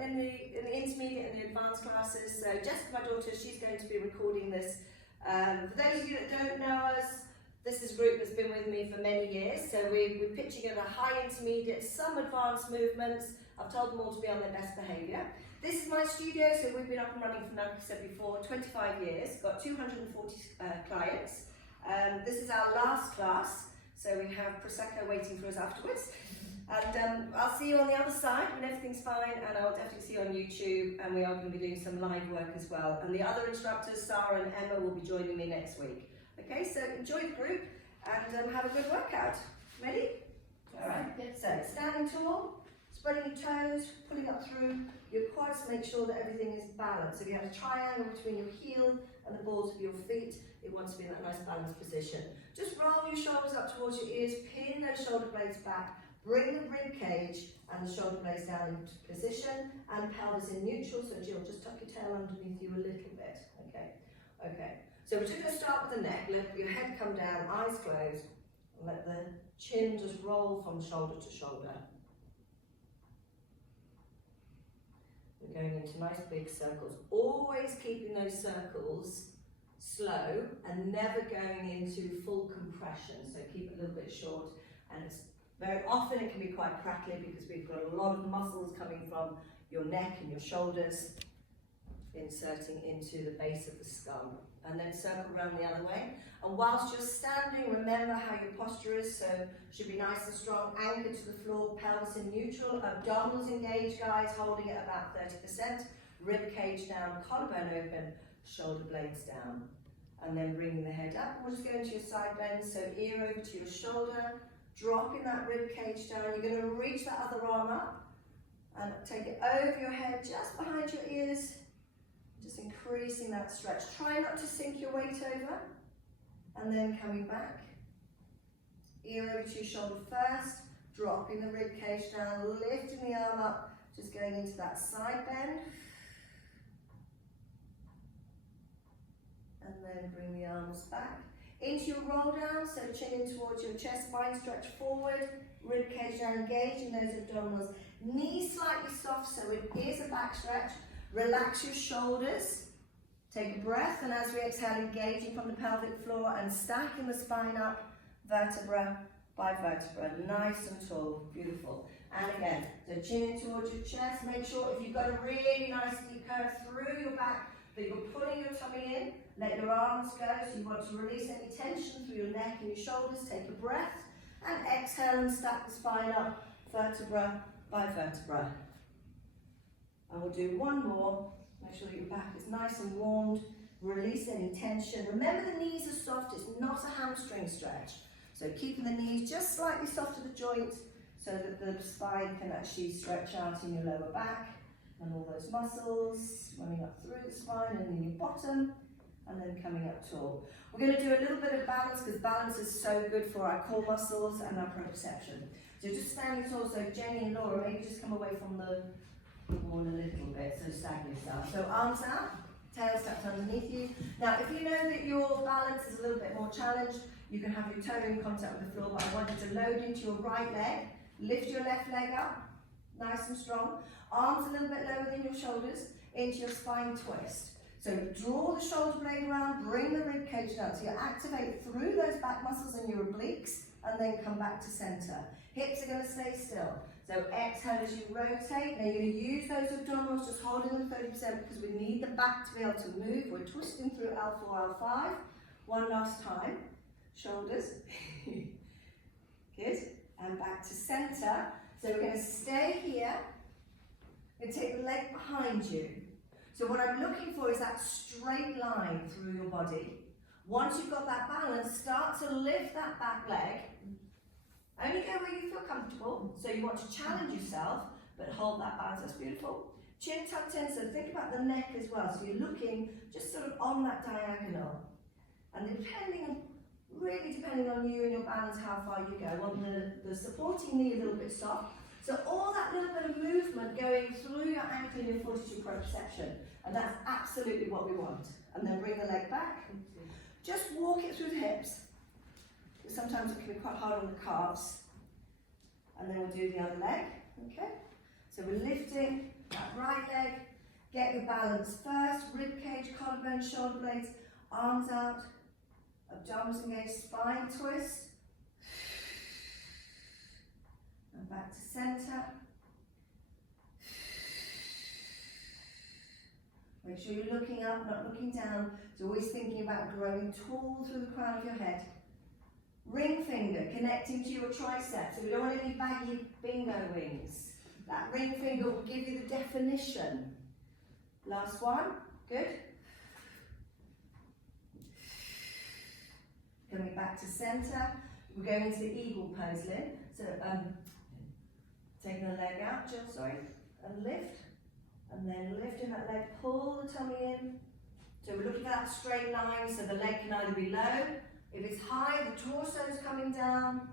in the intermediate and the advanced classes. So Jessica, my daughter, she's going to be recording this. For those of you that don't know us, this is a group that's been with me for many years. So we're pitching at a high intermediate, some advanced movements. I've told them all to be on their best behaviour. This is my studio, so we've been up and running for, like I said before, 25 years. Got 240 clients. This is our last class, so we have Prosecco waiting for us afterwards. And I'll see you on the other side when everything's fine, and I'll definitely see you on YouTube, and we are going to be doing some live work as well. And the other instructors, Sarah and Emma, will be joining me next week. Okay, so enjoy the group and have a good workout. Ready? All right. So standing tall, spreading your toes, pulling up through your quads, make sure that everything is balanced. If you have a triangle between your heel and the balls of your feet, it wants to be in that nice balanced position. Just roll your shoulders up towards your ears, pin those shoulder blades back. Bring the rib cage and the shoulder blades down into position and pelvis in neutral. So Jill, just tuck your tail underneath you a little bit. Okay. Okay. So we're just going to start with the neck. Let your head come down, eyes closed, and let the chin just roll from shoulder to shoulder. We're going into nice big circles. Always keeping those circles slow and never going into full compression. So keep it a little bit short, and it's very often it can be quite crackly because we've got a lot of muscles coming from your neck and your shoulders inserting into the base of the skull. And then circle around the other way. And whilst you're standing, remember how your posture is. So should be nice and strong, anchored to the floor, pelvis in neutral, abdominals engaged, guys, holding it about 30%. Rib cage down, collarbone open, shoulder blades down. And then bringing the head up. We'll just go into your side bend. So ear over to your shoulder. Dropping that rib cage down, you're going to reach that other arm up and take it over your head, just behind your ears, just increasing that stretch. Try not to sink your weight over, and then coming back. Ear over to your shoulder first, dropping the rib cage down, lifting the arm up, just going into that side bend. And then bring the arms back. Into your roll down, so chin in towards your chest, spine stretch forward, rib cage down, engaging those abdominals. Knees slightly soft, so it is a back stretch. Relax your shoulders. Take a breath, and as we exhale, engaging from the pelvic floor and stacking the spine up, vertebra by vertebra. Nice and tall, beautiful. And again, so chin in towards your chest. Make sure if you've got a really nice deep curve through your back, that you're pulling your tummy in. Let your arms go, so you want to release any tension through your neck and your shoulders. Take a breath and exhale and stack the spine up, vertebra by vertebra. And we'll do one more. Make sure that your back is nice and warmed. Release any tension. Remember the knees are soft, it's not a hamstring stretch. So keeping the knees just slightly soft to the joint so that the spine can actually stretch out in your lower back. And all those muscles running up through the spine and in your bottom. And then coming up tall. We're going to do a little bit of balance because balance is so good for our core muscles and our proprioception. So just standing tall, so Jenny and Laura, maybe just come away from the wall a little bit, so stagger yourself. So arms out, tail stacked underneath you. Now if you know that your balance is a little bit more challenged, you can have your toe in contact with the floor, but I want you to load into your right leg, lift your left leg up, nice and strong. Arms a little bit lower than your shoulders, into your spine twist. So draw the shoulder blade around, bring the rib cage down. So you activate through those back muscles in your obliques and then come back to center. Hips are going to stay still. So exhale as you rotate. Now you're going to use those abdominals, just holding them 30% because we need the back to be able to move. We're twisting through L4, L5. One last time. Shoulders. Good. And back to center. So we're going to stay here. We're going to take the leg behind you. So what I'm looking for is that straight line through your body. Once you've got that balance, start to lift that back leg. Only go where you feel comfortable. So you want to challenge yourself, but hold that balance. That's beautiful. Chin tucked in, so think about the neck as well. So you're looking just sort of on that diagonal. And really depending on you and your balance, how far you go. I want the supporting knee a little bit soft. So all that little bit of movement going through your ankle and your fortitude proprioception. And that's absolutely what we want. And then bring the leg back. Just walk it through the hips. Sometimes it can be quite hard on the calves. And then we'll do the other leg. Okay? So we're lifting that right leg. Get your balance first. Rib cage, collarbone, shoulder blades, arms out. Abdominals engaged, spine twist. And back to center. Make sure you're looking up, not looking down. So always thinking about growing tall through the crown of your head. Ring finger connecting to your triceps. So we don't want any baggy bingo wings. That ring finger will give you the definition. Last one. Good. Coming back to center. We're going into the eagle pose, Lynn. So taking the leg out, Jill, sorry, and lift. And then lifting that leg, pull the tummy in. So we're looking for that straight line, so the leg can either be low. If it's high, the torso is coming down.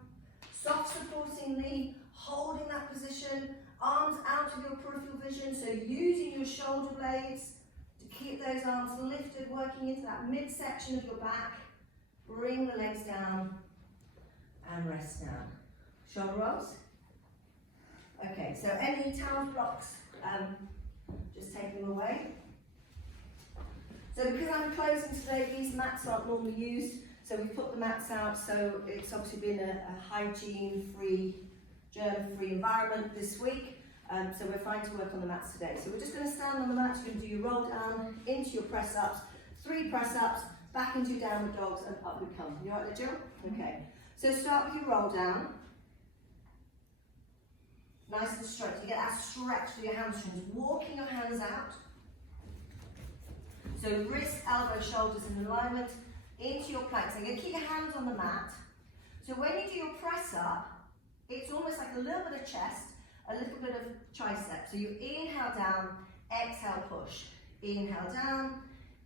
Soft supporting knee, holding that position. Arms out of your peripheral vision, so using your shoulder blades to keep those arms lifted, working into that midsection of your back. Bring the legs down and rest down. Shoulder rolls. Okay, so any towel blocks, just take them away. So because I'm closing today, these mats aren't normally used, so we've put the mats out, so it's obviously been a hygiene-free, germ-free environment this week, so we're fine to work on the mats today. So we're just going to stand on the mats, you're going to do your roll down into your press-ups, 3 press-ups, back into downward dogs, and up we come. You alright there, Jill? Okay. So start with your roll down. Nice and straight. You get that stretch through your hamstrings. Walking your hands out. So wrist, elbow, shoulders in alignment. Into your plank. So you're going to keep your hands on the mat. So when you do your press up, it's almost like a little bit of chest, a little bit of tricep. So you inhale down, exhale push. Inhale down,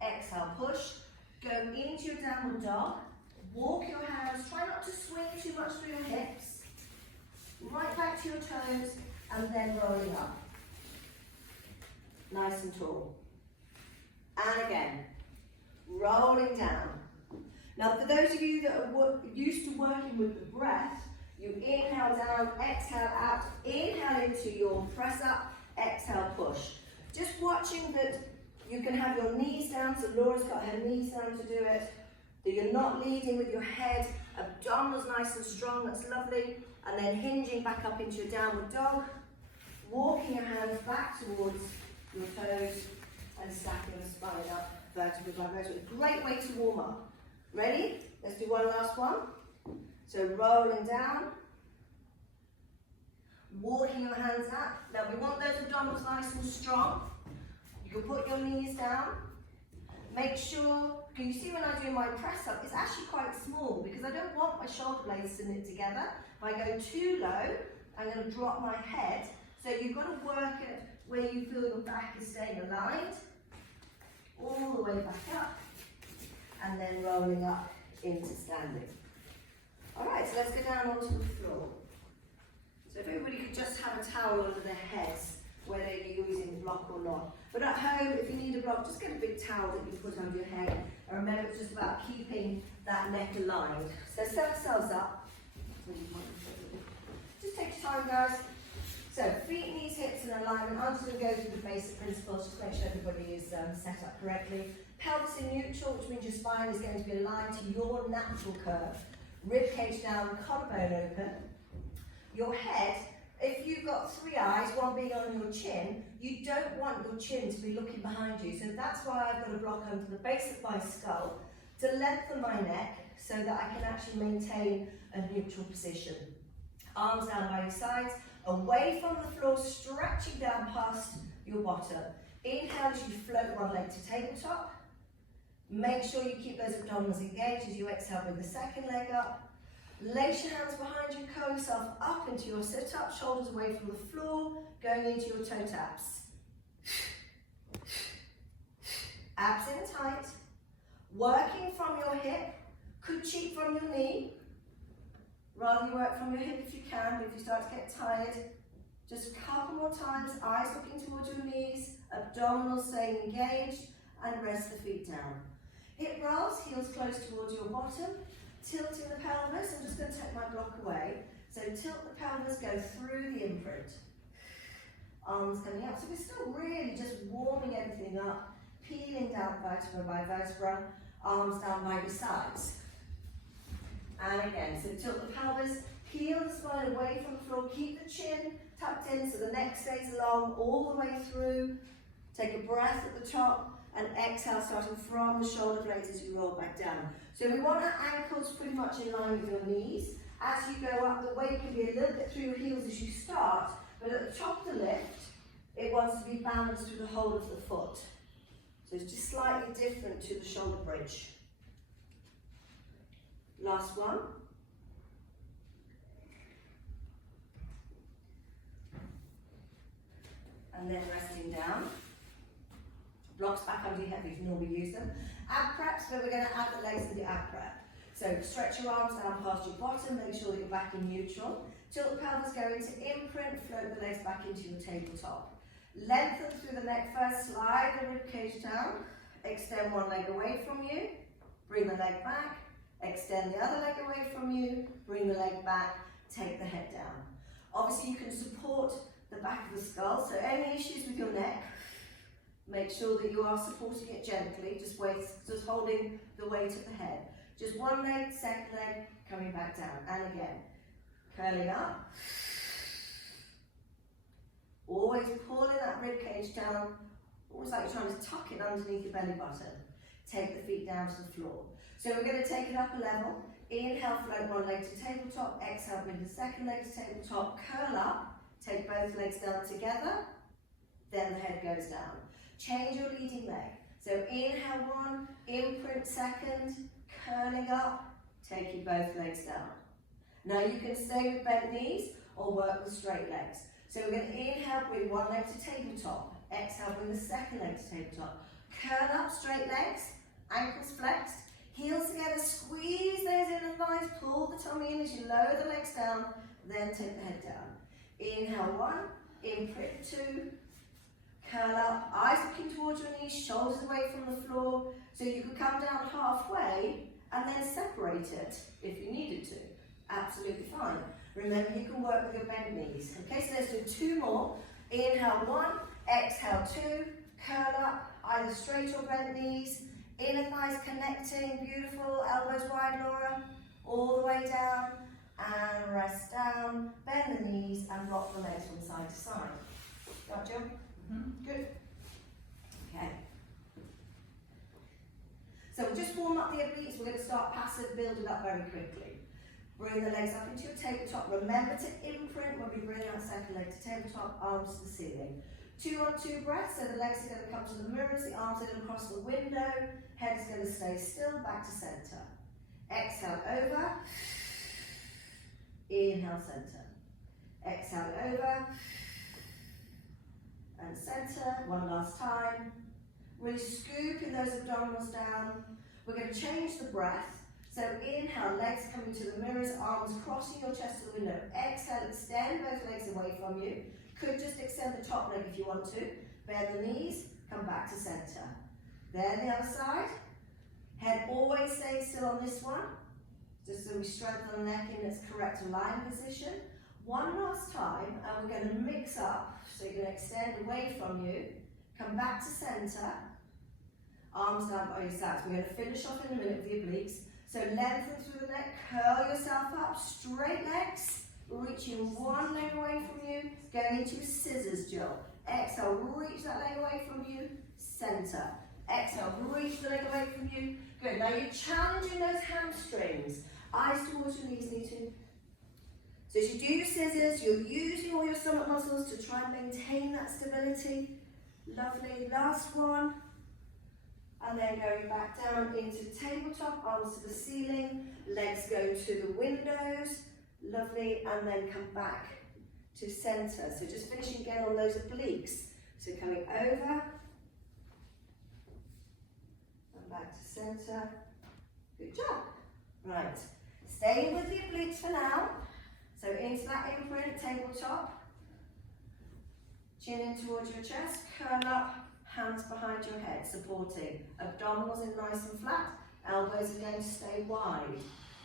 exhale push. Go into your downward dog. Walk your hands. Try not to swing too much through your hips. Right back to your toes, and then rolling up. Nice and tall. And again, rolling down. Now, for those of you that are used to working with the breath, you inhale down, exhale out, inhale into your press up, exhale push. Just watching that you can have your knees down, so Laura's got her knees down to do it, that you're not leading with your head, abdominals nice and strong, that's lovely. And then hinging back up into your downward dog, walking your hands back towards your toes and stacking the spine up vertebrae by vertebrae. Great way to warm up. Ready? Let's do one last one. So rolling down, walking your hands out. Now we want those abdominals nice and strong. You can put your knees down. Make sure, can you see when I do my press up, it's actually quite small because I don't want my shoulder blades to knit together. If I go too low, I'm going to drop my head. So you've got to work at where you feel your back is staying aligned. All the way back up. And then rolling up into standing. Alright, so let's go down onto the floor. So if everybody could just have a towel under their heads, whether you're using a block or not. But at home, if you need a block, just get a big towel that you put under your head. And remember, it's just about keeping that neck aligned. So set ourselves up. Just take your time, guys. So feet, knees, hips in alignment. I'm just going to go through the basic principles, just make sure everybody is set up correctly. Pelvis in neutral, which means your spine is going to be aligned to your natural curve. Rib cage down, collarbone open. Your head, if you've got 3 eyes, one being on your chin, you don't want your chin to be looking behind you. So that's why I've got a block under the base of my skull to lengthen my neck so that I can actually maintain a neutral position. Arms down by your sides, away from the floor, stretching down past your bottom. Inhale as you float one leg to tabletop. Make sure you keep those abdominals engaged as you exhale, bring the second leg up. Lace your hands behind you, curl yourself up into your sit-up, shoulders away from the floor, going into your toe taps. Abs in tight. Working from your hip, could cheat from your knee. Rather you work from your hip if you can, but if you start to get tired, just a couple more times, eyes looking towards your knees, abdominals staying engaged, and rest the feet down. Hip rolls, heels close towards your bottom, tilting the pelvis. I'm just going to take my block away. So tilt the pelvis, go through the imprint. arms coming up. So we're still really just warming everything up, peeling down vertebra by vertebra, arms down by your sides. And again, so tilt the pelvis, heel the spine away from the floor, keep the chin tucked in so the neck stays long all the way through. Take a breath at the top and exhale starting from the shoulder blades as you roll back down. So we want our ankles pretty much in line with your knees. As you go up, the weight can be a little bit through your heels as you start, but at the top of the lift, it wants to be balanced through the whole of the foot. So it's just slightly different to the shoulder bridge. Last one. And then resting down. Blocks back under your head if you normally use them. Ab preps, but we're going to add the legs to the ab prep. So stretch your arms down past your bottom, make sure that you're back in neutral. Tilt the pelvis, go into imprint, float the legs back into your tabletop. Lengthen through the neck first, slide the rib cage down, extend one leg away from you, bring the leg back, extend the other leg away from you, bring the leg back, take the head down. Obviously you can support the back of the skull, so any issues with your neck, make sure that you are supporting it gently, just holding the weight of the head. Just one leg, second leg, coming back down, and again, curling up. Always pulling that rib cage down, almost like you're trying to tuck it underneath your belly button. Take the feet down to the floor. So we're going to take it up a level. Inhale, float one leg to tabletop. Exhale, bring the second leg to tabletop. Curl up. Take both legs down together. Then the head goes down. Change your leading leg. So inhale one, imprint second, curling up. Take your both legs down. Now you can stay with bent knees or work with straight legs. So we're going to inhale, bring one leg to tabletop. Exhale, bring the second leg to tabletop. Curl up, straight legs, ankles flexed, heels together, squeeze those inner thighs, pull the tummy in as you lower the legs down, then take the head down. Inhale one, imprint two, curl up, eyes looking towards your knees, shoulders away from the floor, so you could come down halfway and then separate it if you needed to. Absolutely fine. Remember, you can work with your bent knees. Okay, so let's do two more. Inhale one, exhale two, curl up, either straight or bent knees, inner thighs connecting, beautiful, elbows wide, Laura, all the way down, and rest down, bend the knees, and rock the legs from side to side. Got Jill? Good. Okay. So we'll just warm up the obliques. We're going to start passive, build it up very quickly. Bring the legs up into your tabletop. Remember to imprint when we bring our second leg to tabletop, arms to the ceiling. 2 on 2 breaths, so the legs are going to come to the mirrors, the arms are going to cross the window, head is going to stay still, back to center. Exhale over, inhale center. Exhale over, and center, one last time. Really scooping those abdominals down. We're going to change the breath. So inhale, legs coming to the mirrors, arms crossing your chest to the window. Exhale, extend both legs away from you. Could just extend the top leg if you want to. Bend the knees, come back to center. Then the other side. Head always stays still on this one. Just so we strengthen the neck in its correct aligned position. One last time, and we're going to mix up. So you're going to extend away from you. Come back to center. Arms down by your sides. We're going to finish off in a minute with the obliques. So lengthen through the neck, curl yourself up, straight legs, reaching one leg away from you, going into scissors, Jill. Exhale, reach that leg away from you, center. Exhale, reach the leg away from you. Good, now you're challenging those hamstrings. Eyes towards your knees, knee. So as you do your scissors, you're using all your stomach muscles to try and maintain that stability. Lovely, last one. And then going back down into the tabletop, arms to the ceiling, legs go to the windows, lovely, and then come back to center. So just finishing again on those obliques. So coming over, and back to center. Good job. Right, staying with the obliques for now. So into that imprint, tabletop, chin in towards your chest, curl up, hands behind your head, supporting. Abdominals in nice and flat, elbows are going to stay wide.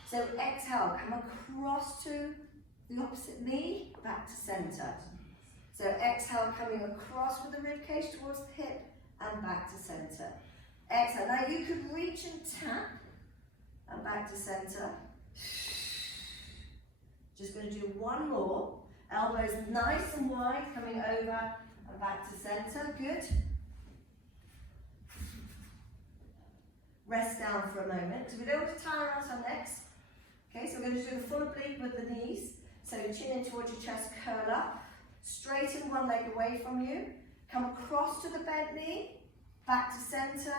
So exhale, come across to the opposite knee, back to center. So exhale, coming across with the rib cage towards the hip and back to center. Exhale. Now you could reach and tap and back to center. Just going to do one more. Elbows nice and wide, coming over and back to center. Good. Rest down for a moment. So we don't want to tie around our necks. Okay, so we're going to do a full oblique with the knees. So chin in towards your chest, curl up. Straighten one leg away from you. Come across to the bent knee, back to center.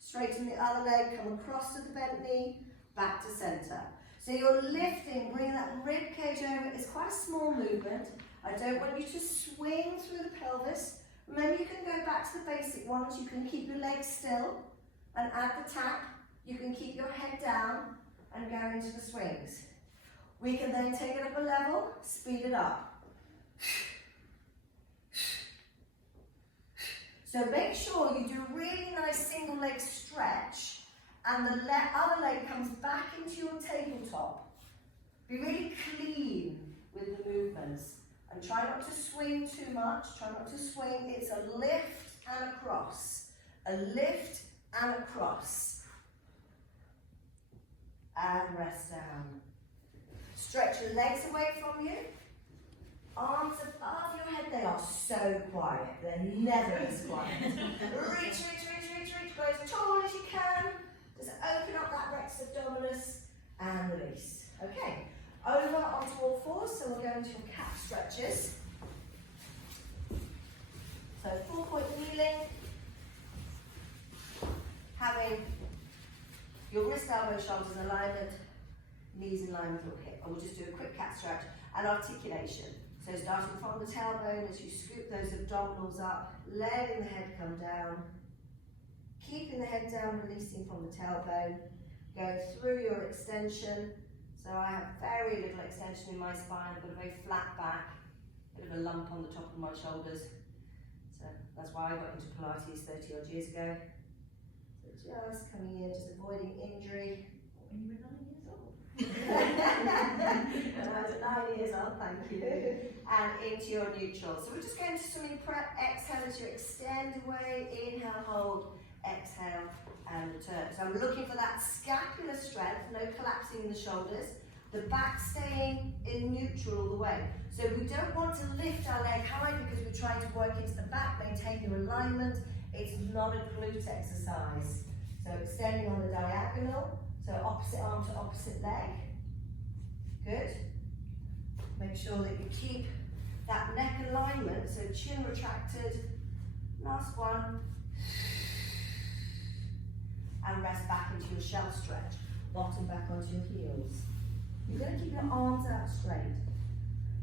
Straighten the other leg, come across to the bent knee, back to center. So you're lifting, bring that rib cage over. It's quite a small movement. I don't want you to swing through the pelvis. Remember, you can go back to the basic ones. You can keep your legs still and add the tap. You can keep your head down and go into the swings. We can then take it up a level, speed it up. So make sure you do a really nice single leg stretch and the other leg comes back into your tabletop. Be really clean with the movements and try not to swing too much. Try not to swing. It's a lift and a cross. A lift and a cross. And rest down. Stretch your legs away from you. Arms above your head. They are so quiet. They're never as quiet. Reach, go as tall as you can. Just open up that rectus abdominis and release. Okay, over onto all fours, so we'll go into your cat stretches. So 4-point kneeling, having your wrist, elbow, shoulders in alignment, knees in line with your hip. And we'll just do a quick cat stretch and articulation. So starting from the tailbone as you scoop those abdominals up, letting the head come down. Keeping the head down, releasing from the tailbone. Go through your extension. So I have very little extension in my spine. I've got a very flat back, a bit of a lump on the top of my shoulders. So that's why I got into Pilates 30 odd years ago. So just coming in, just avoiding injury. When you were 9 years old. When I was 9 years old, thank you. And into your neutral. So we're just going to swimming prep. Exhale as you extend away. Inhale, hold. Exhale and return. So I'm looking for that scapular strength, no collapsing in the shoulders. The back staying in neutral all the way. So we don't want to lift our leg high because we're trying to work into the back, maintain your alignment. It's not a glute exercise. So extending on the diagonal. So opposite arm to opposite leg. Good. Make sure that you keep that neck alignment. So chin retracted. Last one. And rest back into your shell stretch. Bottom back onto your heels. You're going to keep your arms out straight.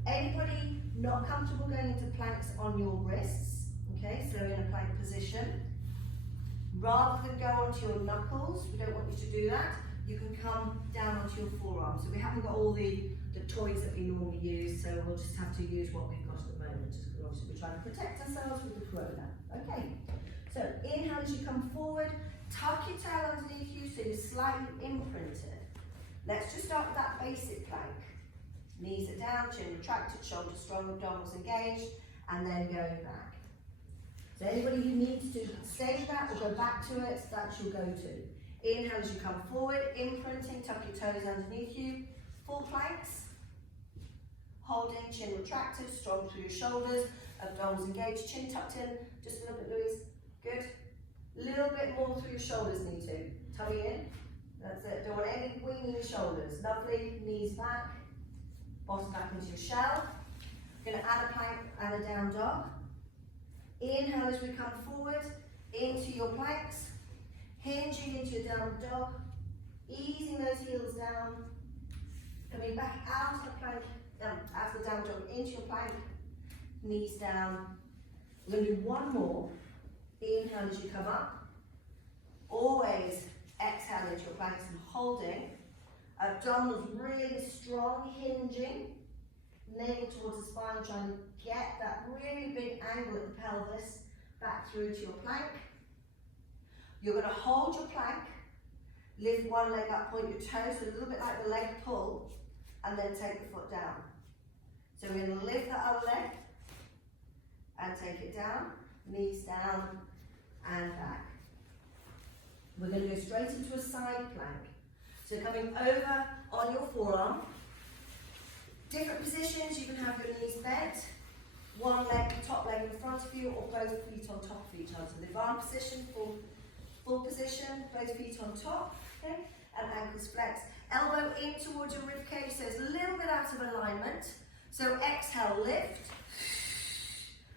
Anybody not comfortable going into planks on your wrists? Okay, so in a plank position. Rather than go onto your knuckles, we don't want you to do that. You can come down onto your forearms. So we haven't got all the toys that we normally use, so we'll just have to use what we've got at the moment. Just because obviously we're trying to protect ourselves with the corona. Okay, so inhale as you come forward. Tuck your tail underneath you so you're slightly imprinted. Let's just start with that basic plank. Knees are down, chin retracted, shoulders strong, abdominals engaged, and then going back. So anybody who needs to stay with that or go back to it, that's your go-to. Inhale as you come forward, imprinting, tuck your toes underneath you. Full planks. Holding, chin retracted, strong through your shoulders, abdominals engaged, chin tucked in. Just a little bit, Louise. Good. A little bit more through your shoulders, need to. Tummy in. That's it. Don't want any winging shoulders. Lovely. Knees back. Bottom back into your shell. Going to add a plank and a down dog. Inhale as we come forward into your planks. Hinging into your down dog. Easing those heels down. Coming back out of the plank, out of the down dog into your plank. Knees down. We're going to do one more. Inhale as you come up. Always exhale into your planks and holding. Abdominals really strong, hinging. Navel towards the spine, trying to get that really big angle at the pelvis back through to your plank. You're going to hold your plank. Lift one leg up, point your toes, so a little bit like the leg pull, and then take the foot down. So we're going to lift that other leg. and take it down, knees down and back. We're going to go straight into a side plank. So coming over on your forearm, different positions, you can have your knees bent, one leg, top leg in front of you, or both feet on top of each other. So the advanced position, full position, both feet on top, okay, and ankles flexed. Elbow in towards your rib cage, so it's a little bit out of alignment. So exhale, lift.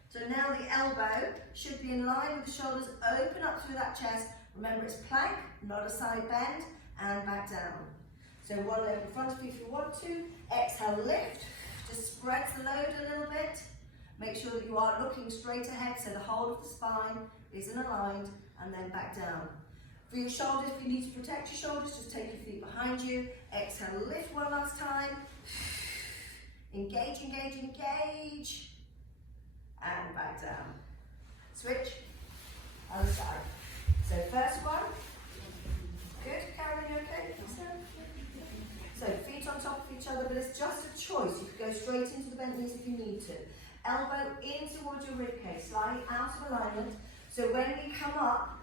So now the elbow should be in line with the shoulders, open up through that chest. Remember, it's plank, not a side bend, and back down. So one leg in front of you if you want to. Exhale, lift. Just spread the load a little bit. Make sure that you are looking straight ahead, so the whole of the spine isn't aligned, and then back down. For your shoulders, if you need to protect your shoulders, just take your feet behind you. Exhale, lift one last time. Engage, engage, engage. And back down. Switch. Other side. So first one. Good. Karen, you okay? So feet on top of each other, but it's just a choice. You could go straight into the bent knees if you need to. Elbow in towards your ribcage, slightly out of alignment. So when we come up,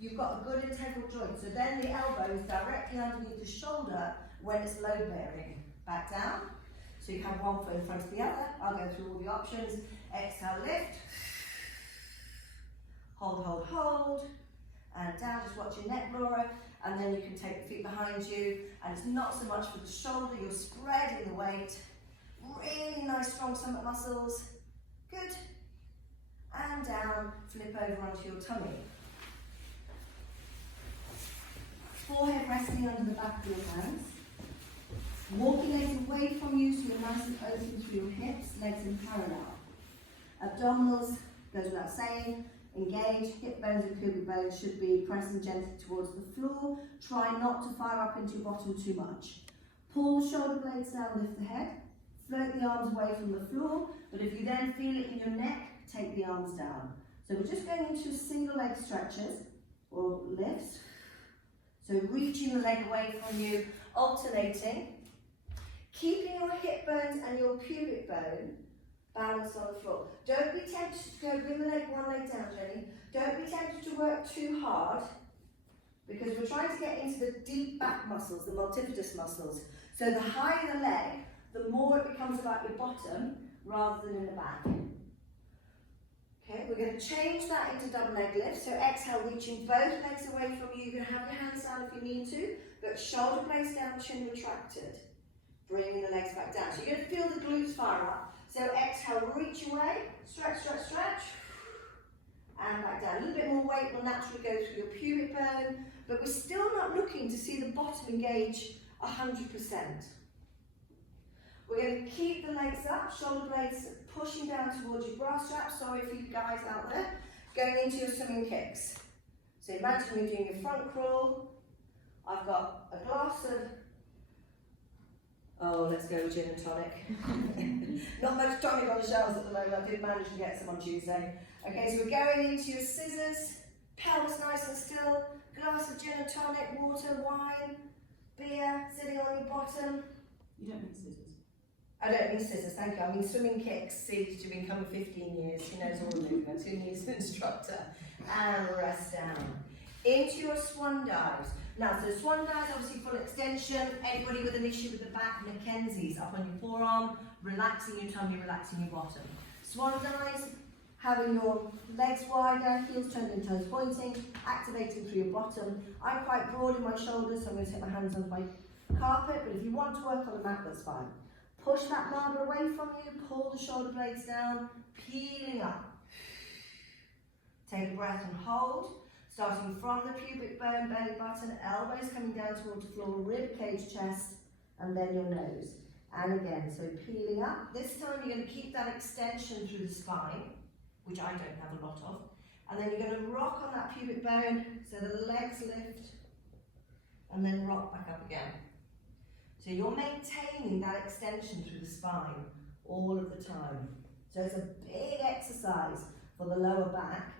you've got a good integral joint. So then the elbow is directly underneath the shoulder when it's load bearing. Back down. So you have one foot in front of the other. I'll go through all the options. Exhale, lift. Hold, hold, hold. And down, just watch your neck, Laura. And then you can take the feet behind you. And it's not so much for the shoulder, you're spreading the weight. Really nice, strong stomach muscles. Good. And down, flip over onto your tummy. Forehead resting under the back of your hands. Walking legs away from you so you're nice and open through your hips, legs in parallel. Abdominals, goes without saying, engage, hip bones and pubic bones should be pressing gently towards the floor. Try not to fire up into your bottom too much. Pull the shoulder blades down, lift the head. Float the arms away from the floor, but if you then feel it in your neck, take the arms down. So we're just going into single leg stretches or lifts. So reaching the leg away from you, alternating. Keeping your hip bones and your pubic bone balanced on the floor. Don't be tempted to go, bring the leg, one leg down, Jenny. Don't be tempted to work too hard because we're trying to get into the deep back muscles, the multifidus muscles. So the higher the leg, the more it becomes about your bottom rather than in the back. Okay, we're going to change that into double leg lift. So exhale, reaching both legs away from you. You can have your hands down if you need to, but shoulder blades down, chin retracted. Bringing the legs back down. So you're going to feel the glutes fire up. So exhale, reach away, stretch, stretch, stretch, and back down. A little bit more weight will naturally go through your pubic bone, but we're still not looking to see the bottom engage 100%. We're going to keep the legs up, shoulder blades pushing down towards your bra strap. Sorry for you guys out there. Going into your swimming kicks. So imagine you're doing your front crawl. I've got a glass of, oh, let's go with gin and tonic. Not much tonic on the shelves at the moment. I did manage to get some on Tuesday. Okay, so we're going into your scissors. Pelvis nice and still. Glass of gin and tonic, water, wine, beer, sitting on your bottom. You don't mean scissors. I don't mean scissors, thank you. I mean swimming kicks. See, she's been coming 15 years. She knows all the movements. Who needs an instructor? And rest down. Into your swan dives. Now, so swan dives, obviously full extension. Anybody with an issue with the back, Mackenzie's up on your forearm, relaxing your tummy, relaxing your bottom. Swan dives, having your legs wider, heels turned and toes pointing, activating through your bottom. I'm quite broad in my shoulders, so I'm going to take my hands onto my carpet, but if you want to work on the mat, that's fine. Push that marble away from you, pull the shoulder blades down, peeling up. Take a breath and hold, starting from the pubic bone, belly button, elbows coming down towards the floor, rib cage, chest, and then your nose. And again, so peeling up. This time you're going to keep that extension through the spine, which I don't have a lot of. And then you're going to rock on that pubic bone, so the legs lift, and then rock back up again. So you're maintaining that extension through the spine all of the time. So it's a big exercise for the lower back.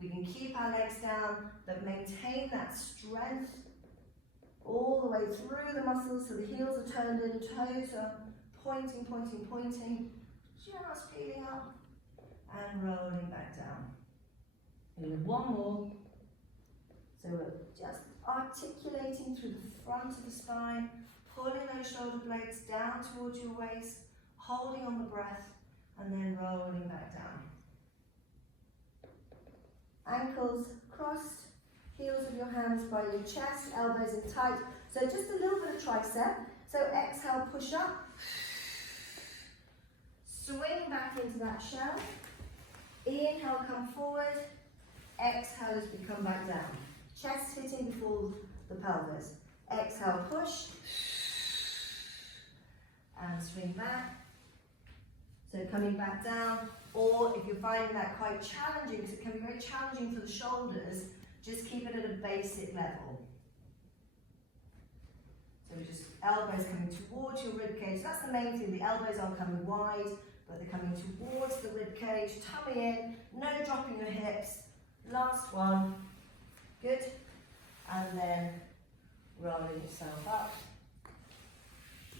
We can keep our legs down, but maintain that strength all the way through the muscles so the heels are turned in, toes are pointing, pointing, pointing. just peeling up and rolling back down. We do one more. So we're just articulating through the front of the spine, pulling those shoulder blades down towards your waist, holding on the breath, and then rolling back down. Ankles crossed, heels of your hands by your chest, elbows in tight. So just a little bit of tricep. So exhale, push up. Swing back into that shell. Inhale, come forward. Exhale as we come back down. Chest hitting before the pelvis. Exhale, push. And swing back. So coming back down. Or if you're finding that quite challenging, because it can be very challenging for the shoulders, just keep it at a basic level. So we're just elbows coming towards your rib cage. That's the main thing. The elbows are coming wide, but they're coming towards the rib cage. Tummy in, no dropping your hips. Last one. Good. And then rolling yourself up.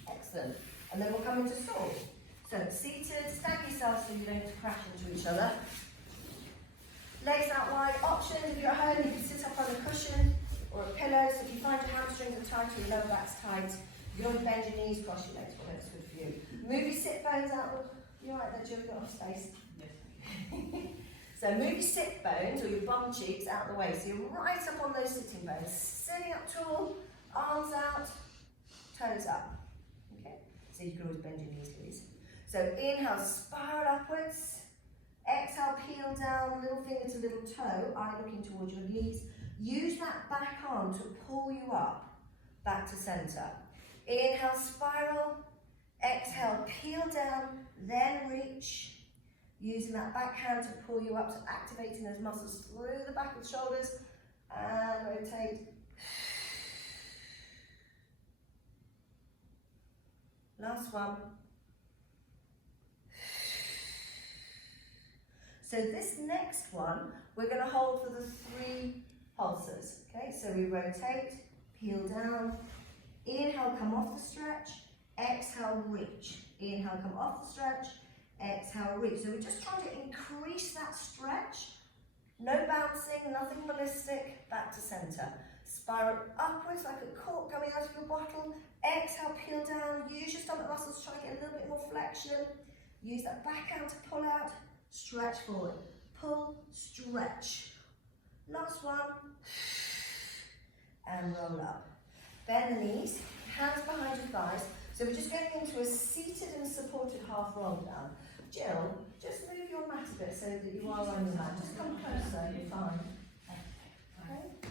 Excellent. And then we'll come into saw. So seated, stand yourself so you don't crash into each other. Legs out wide. Options, if you're at home, you can sit up on a cushion or a pillow. So if you find your hamstrings are tight or your lower back's tight, you don't bend your knees, cross your legs, whatever's good for you. Move your sit bones out. You alright there, Jill? You've got enough space? Yes. So move your sit bones or your bum cheeks out of the way. So you're right up on those sitting bones. Sitting up tall, arms out, toes up. Okay? So you can always bend your knees, please. So inhale, spiral upwards. Exhale, peel down, little finger to little toe, eye looking towards your knees. Use that back arm to pull you up, back to center. Inhale, spiral. Exhale, peel down, then reach. Using that back hand to pull you up, so activating those muscles through the back of the shoulders. And rotate. Last one. So this next one, we're going to hold for the 3 pulses. Okay, so we rotate, peel down. Inhale, come off the stretch. Exhale, reach. Inhale, come off the stretch. Exhale, reach. So we're just trying to increase that stretch. No bouncing, nothing ballistic. Back to center. Spiral upwards like a cork coming out of your bottle. Exhale, peel down. Use your stomach muscles. Try to get a little bit more flexion. Use that back hand to pull out. Stretch forward. Pull, stretch. Last one. And roll up. Bend the knees. Hands behind your thighs. So we're just going into a seated and supported half roll down. Jill, just move your mat a bit so that you are on your mat. Just come closer, you're fine. Okay.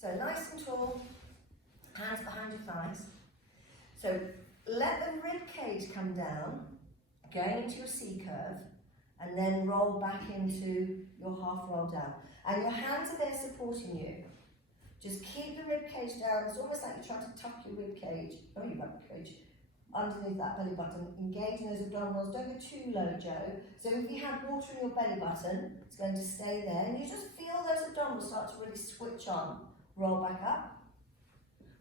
So nice and tall, hands behind your thighs. So let the rib cage come down, going into your C curve, and then roll back into your half roll down. And your hands are there supporting you. Just keep the rib cage down. It's almost like you're trying to tuck your rib cage, your rib cage, underneath that belly button. Engage those abdominals. Don't go too low, Joe. So if you have water in your belly button, it's going to stay there. And you just feel those abdominals start to really switch on. Roll back up.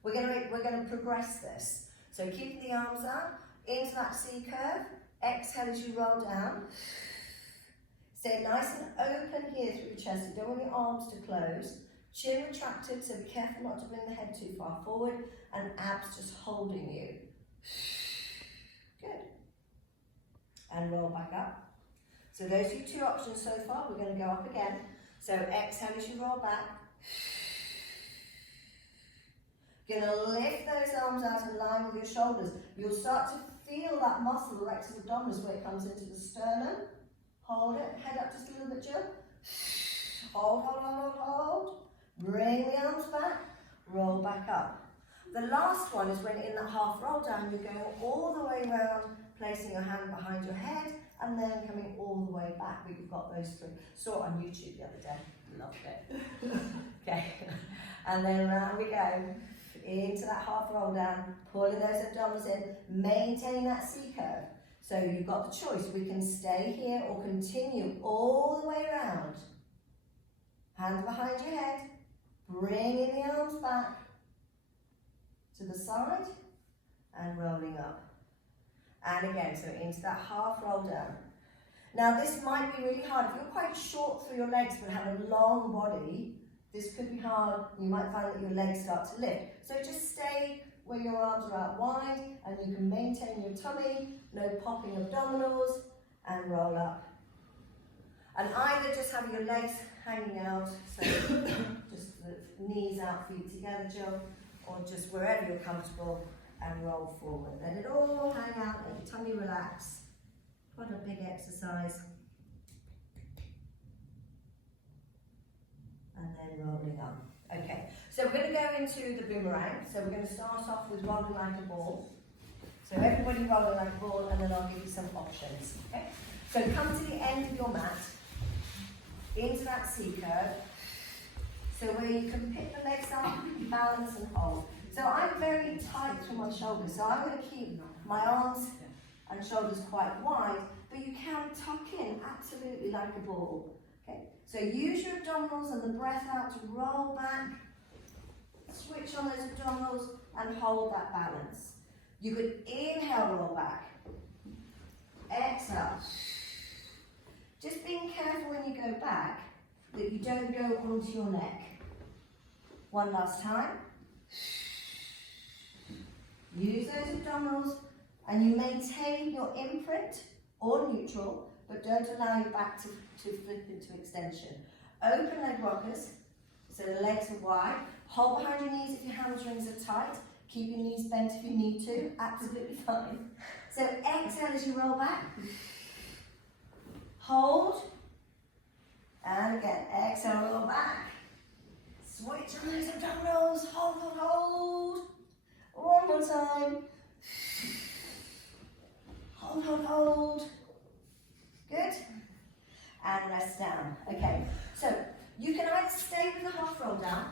We're going to progress this. So keep the arms out into that C curve. Exhale as you roll down. Stay nice and open here through your chest. You don't want your arms to close. Chin retracted, so be careful not to bring the head too far forward, and abs just holding you. Good. And roll back up. So those are your 2 options so far. We're going to go up again. So exhale as you roll back. You're going to lift those arms out in line with your shoulders. You'll start to feel that muscle, the rectus abdominis, where it comes into the sternum. Hold it. Head up just a little bit, Jill. Hold, hold, hold, hold, hold. Bring the arms back, roll back up. The last one is when in that half roll down, you're going all the way around, placing your hand behind your head, and then coming all the way back. We've got those 3. Saw it on YouTube the other day, loved it. Okay, and then round we go, into that half roll down, pulling those abdominals in, maintaining that C curve. So you've got the choice, we can stay here or continue all the way around. Hands behind your head. Bringing the arms back to the side and rolling up. And again, so into that half roll down. Now this might be really hard. If you're quite short through your legs but have a long body, this could be hard. You might find that your legs start to lift. So just stay where your arms are out wide and you can maintain your tummy, no popping abdominals, and roll up. And either just have your legs hanging out, so just the knees out, feet together, Jill, or just wherever you're comfortable and roll forward. Let it all hang out, let your tummy relax. What a big exercise. And then rolling up. Okay, so we're going to go into the boomerang. So we're going to start off with rolling like a ball. So everybody rolling like a ball, and then I'll give you some options. Okay? So come to the end of your mat, into that C curve. So where you can pick the legs up, balance and hold. So I'm very tight through my shoulders, so I'm going to keep my arms and shoulders quite wide, but you can tuck in absolutely like a ball. Okay, so use your abdominals and the breath out to roll back, switch on those abdominals and hold that balance. You could inhale, roll back, exhale. Just being careful when you go back that you don't go onto your neck. One last time. Use those abdominals and you maintain your imprint or neutral, but don't allow your back to flip into extension. Open leg rockers, so the legs are wide. Hold behind your knees if your hamstrings are tight. Keep your knees bent if you need to, absolutely fine. So exhale as you roll back. Hold. And again, exhale, roll back. Switch on those abdominals, hold, hold, hold. One more time. Hold, hold, hold. Good. And rest down. Okay, so you can either stay with the half roll down.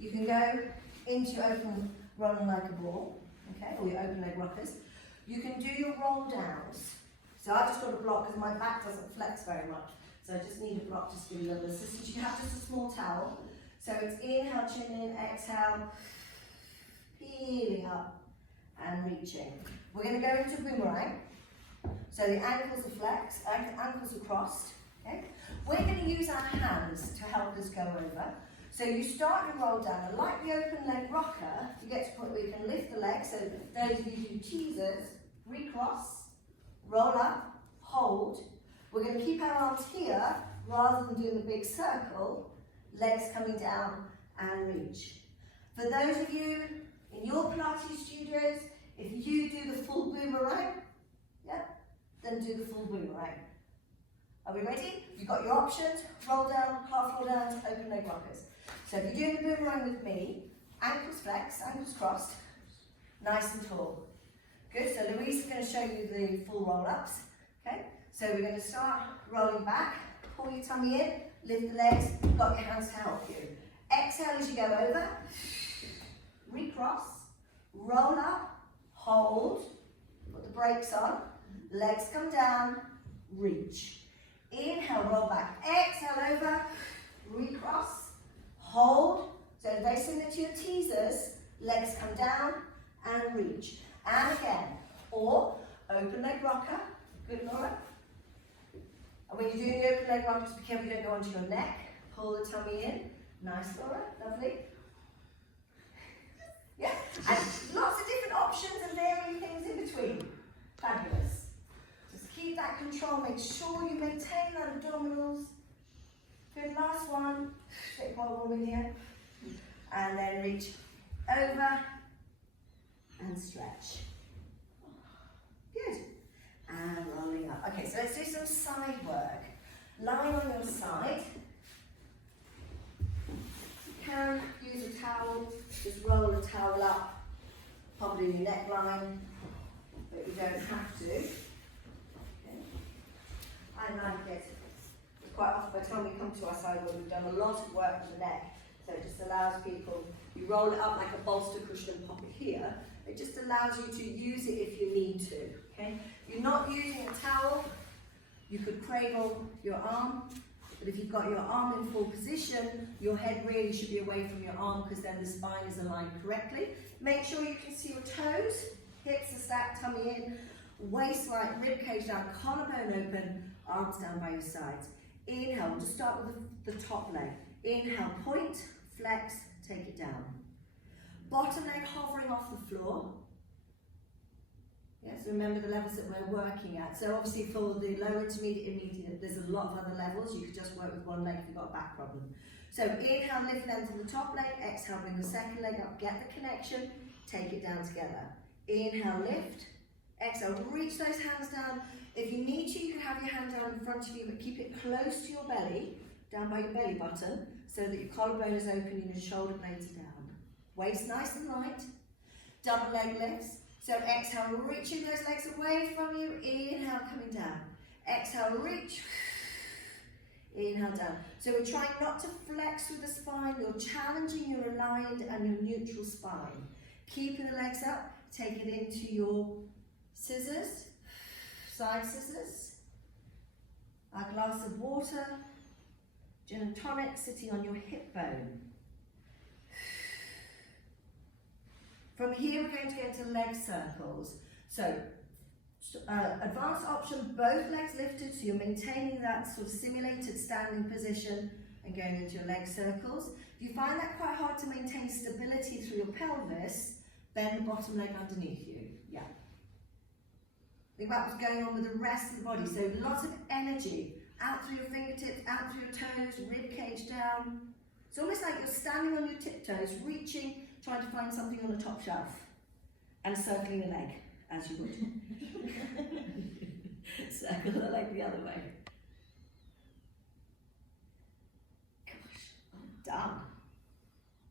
You can go into your open rolling like a ball, okay, or your open leg rockers. You can do your roll downs. So I just got a block because my back doesn't flex very much. So I just need a block to give you a little assistance. You have just a small towel. So it's inhale, chin in, exhale, peeling up and reaching. We're going to go into boomerang. So the ankles are flexed, ankles are crossed. Okay? We're going to use our hands to help us go over. So you start your roll down, and like the open leg rocker, you get to a point where you can lift the legs. So those of you who do teasers, recross, roll up, hold. We're going to keep our arms here rather than doing the big circle, legs coming down and reach. For those of you in your Pilates studios, if you do the full boomerang, yeah, then do the full boomerang. Are we ready? You've got your options, roll down, half roll down, open leg rockers. So if you're doing the boomerang with me, ankles flexed, ankles crossed, nice and tall. Good, so Louise is going to show you the full roll-ups. Okay, so we're going to start rolling back, pull your tummy in, lift the legs, got your hands to help you. Exhale as you go over, recross, roll up, hold, put the brakes on, legs come down, reach. Inhale, roll back, exhale over, recross, hold, so very similar to your teasers, legs come down and reach. And again, or open leg rocker, good Laura. And when you're doing the open leg rocker, just be careful you don't go onto your neck, pull the tummy in, nice Laura, lovely. Yeah, and lots of different options and varying things in between, fabulous. Just keep that control, make sure you maintain that abdominals. Good, last one, sit while we're here. And then reach over and stretch. Good. And rolling up. Okay, so let's do some side work. Lying on your side. You can use a towel, just roll a towel up, pop it in your neckline, but you don't have to. Okay. I like it. Quite often by the time we come to our side work, we've done a lot of work on the neck. So it just allows people, you roll it up like a bolster cushion and pop it here. It just allows you to use it if you need to. Okay? You're not using a towel, you could cradle your arm, but if you've got your arm in full position, your head really should be away from your arm because then the spine is aligned correctly. Make sure you can see your toes hips are stacked, tummy in, waist light, rib cage down, collarbone open, arms down by your sides. Inhale, we'll just start with the top leg. Inhale, point, flex, take it down. Bottom leg hovering off the floor. Yes, remember the levels that we're working at. So obviously for the low, intermediate, immediate, there's a lot of other levels. You could just work with one leg if you've got a back problem. So inhale, lift, lengthen the top leg. Exhale, bring the second leg up, get the connection, take it down together. Inhale, lift. Exhale, reach those hands down. If you need to, you can have your hand down in front of you, but keep it close to your belly, down by your belly button, so that your collarbone is open and your shoulder blades are down. Waist nice and light. Double leg lifts. So exhale, reaching those legs away from you. Inhale, coming down. Exhale, reach. Inhale, down. So we're trying not to flex through the spine. You're challenging your aligned and your neutral spine. Keeping the legs up. Take it into your scissors. Side scissors. A glass of water. Gin and tonic sitting on your hip bone. From here, we're going to go into leg circles. So, advanced option, both legs lifted, so you're maintaining that sort of simulated standing position and going into your leg circles. If you find that quite hard to maintain stability through your pelvis, bend the bottom leg underneath you. Yeah. Think about what's going on with the rest of the body. So, lots of energy out through your fingertips, out through your toes, rib cage down. It's almost like you're standing on your tiptoes, reaching, trying to find something on the top shelf and circling a leg, as you would. Circle the leg the other way. Gosh, done.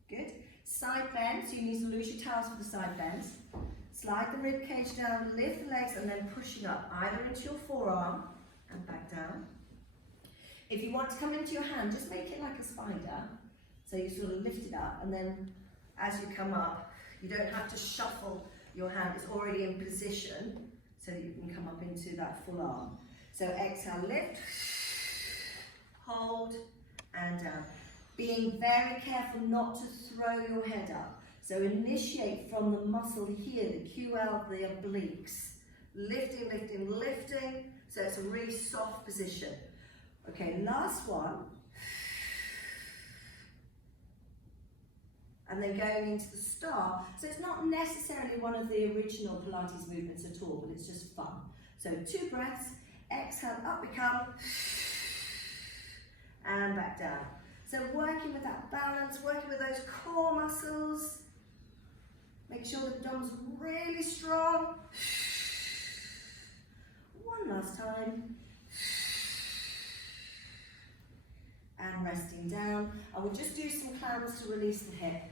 Good. Side bends, you need to lose your towels for the side bends. Slide the rib cage down, lift the legs and then pushing up, either into your forearm and back down. If you want to come into your hand, just make it like a spider. So you sort of lift it up and then as you come up, you don't have to shuffle your hand, it's already in position so that you can come up into that full arm. So exhale, lift, hold and down. Being very careful not to throw your head up. So initiate from the muscle here, the QL, the obliques. Lifting, lifting, lifting, so it's a really soft position. Okay, last one. And then going into the star. So it's not necessarily one of the original Pilates movements at all, but it's just fun. So 2 breaths, exhale, up we come, and back down. So working with that balance, working with those core muscles. Make sure the abdomin's really strong. One last time. And resting down. I will just do some clams to release the hip.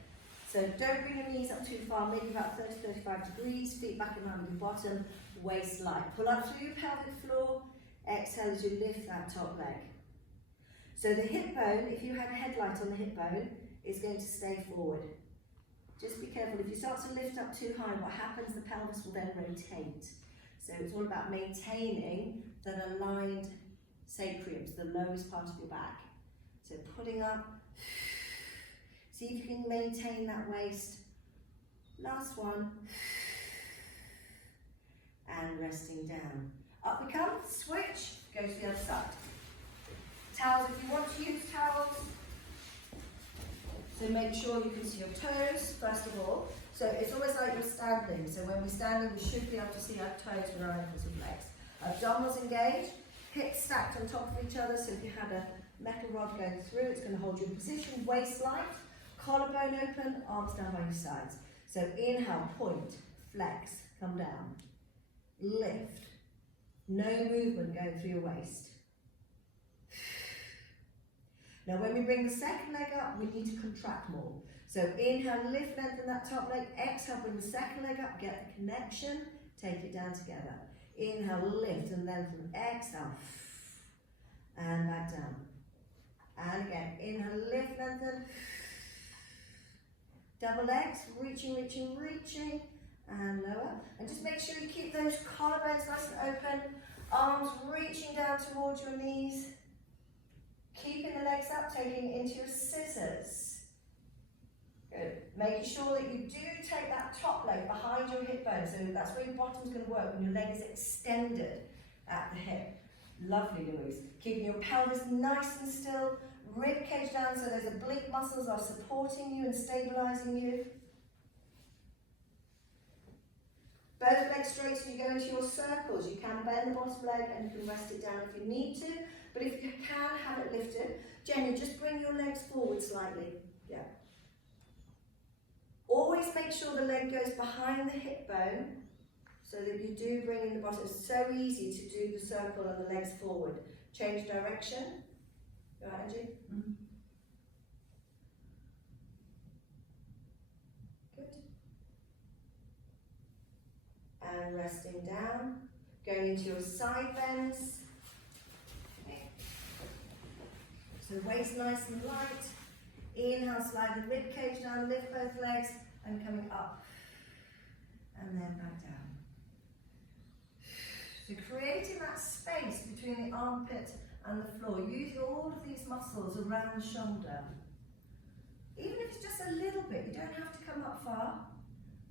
So don't bring your knees up too far, maybe about 30-35 degrees, feet back in line with your bottom, waist light. Pull up through your pelvic floor, exhale as you lift that top leg. So the hip bone, if you had a headlight on the hip bone, is going to stay forward. Just be careful, if you start to lift up too high, what happens, the pelvis will then rotate. So it's all about maintaining that aligned sacrum, so the lowest part of your back. So pulling up, see if you can maintain that waist. Last one. And resting down. Up we come, switch, go to the other side. Towels, if you want to use towels. So make sure you can see your toes, first of all. So it's almost like you're standing. So when we're standing, we should be able to see our toes with our ankles and legs. Abdominals engaged, hips stacked on top of each other. So if you had a metal rod going through, it's going to hold you in position, waist light, collarbone open, arms down by your sides. So inhale, point, flex, come down, lift, no movement going through your waist. Now when we bring the second leg up, we need to contract more. So inhale, lift, lengthen that top leg, exhale, bring the second leg up, get the connection, take it down together. Inhale, lift and lengthen, exhale, and back down. And again, inhale, lift, lengthen. Double legs, reaching, reaching, reaching, and lower. And just make sure you keep those collarbones nice and open. Arms reaching down towards your knees. Keeping the legs up, taking it into your scissors. Good. Making sure that you do take that top leg behind your hip bone, so that's where your bottom's going to work when your leg is extended at the hip. Lovely, Louise. Keeping your pelvis nice and still, rib cage down so those oblique muscles are supporting you and stabilising you. Both legs straight as you go into your circles. You can bend the bottom leg and you can rest it down if you need to, but if you can, have it lifted. Jenny, just bring your legs forward slightly. Yeah. Always make sure the leg goes behind the hip bone so that you do bring in the bottom. It's so easy to do the circle and the legs forward. Change direction. You all right, Angie? Mm-hmm. Good. And resting down. Going into your side bends. Okay. So waist nice and light. Inhale, slide the rib cage down, lift both legs, and coming up. And then back down. So creating that space between the armpit and the floor, using all of these muscles around the shoulder. Even if it's just a little bit, you don't have to come up far,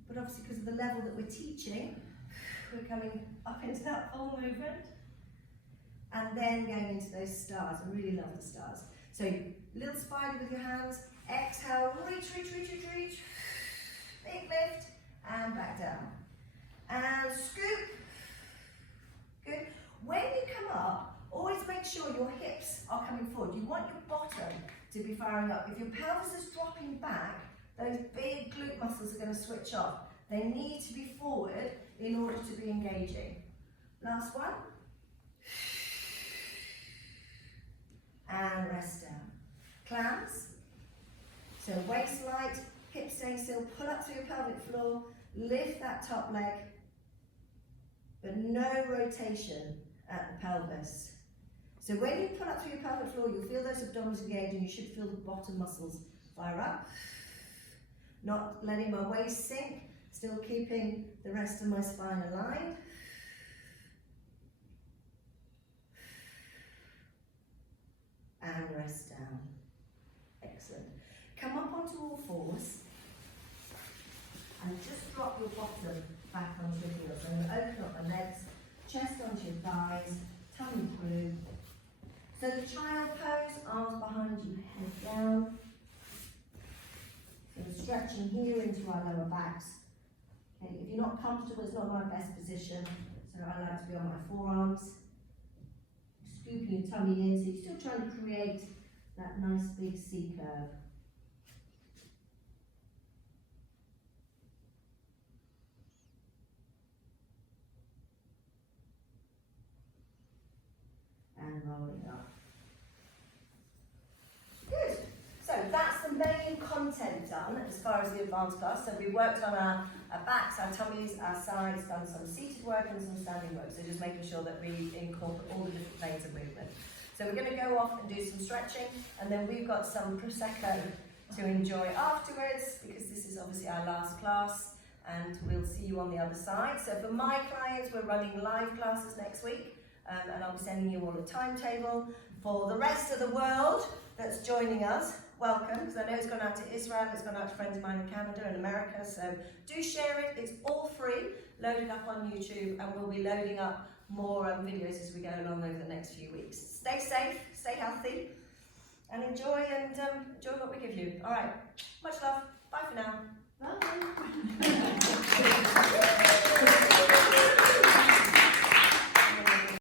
but obviously because of the level that we're teaching, we're coming up into that full movement. And then going into those stars. I really love the stars. So little spider with your hands, exhale, reach, reach, reach, reach, reach. Big lift, and back down. And scoop. Good. When you come up, always make sure your hips are coming forward. You want your bottom to be firing up. If your pelvis is dropping back, those big glute muscles are going to switch off. They need to be forward in order to be engaging. Last one. And rest down. Clams. So waist light, hips staying still, pull up through your pelvic floor, lift that top leg, but no rotation at the pelvis. So when you pull up through your pelvic floor, you'll feel those abdominals engage and you should feel the bottom muscles fire up. Not letting my waist sink, still keeping the rest of my spine aligned. And rest down. Excellent. Come up onto all fours and just drop your bottom back onto the heels. So I'm going to open up my legs, chest onto your thighs, tummy through. So the child pose, arms behind you, head down. So we're stretching here into our lower backs. Okay, if you're not comfortable, it's not my best position, so I like to be on my forearms. Scooping your tummy in, so you're still trying to create that nice big C curve. And rolling up. Good. So that's the main content done as far as the advanced class. So we worked on our backs, our tummies, our sides, done some seated work and some standing work. So just making sure that we incorporate all the different planes of movement. So we're going to go off and do some stretching, and then we've got some Prosecco to enjoy afterwards, because this is obviously our last class, and we'll see you on the other side. So for my clients, we're running live classes next week, and I'll be sending you all a timetable. For the rest of the world that's joining us, welcome, because I know it's gone out to Israel, it's gone out to friends of mine in Canada and America, so do share it. It's all free, loaded up on YouTube, and we'll be loading up more videos as we go along over the next few weeks. Stay safe, stay healthy, and enjoy what we give you. All right, much love. Bye for now. Bye.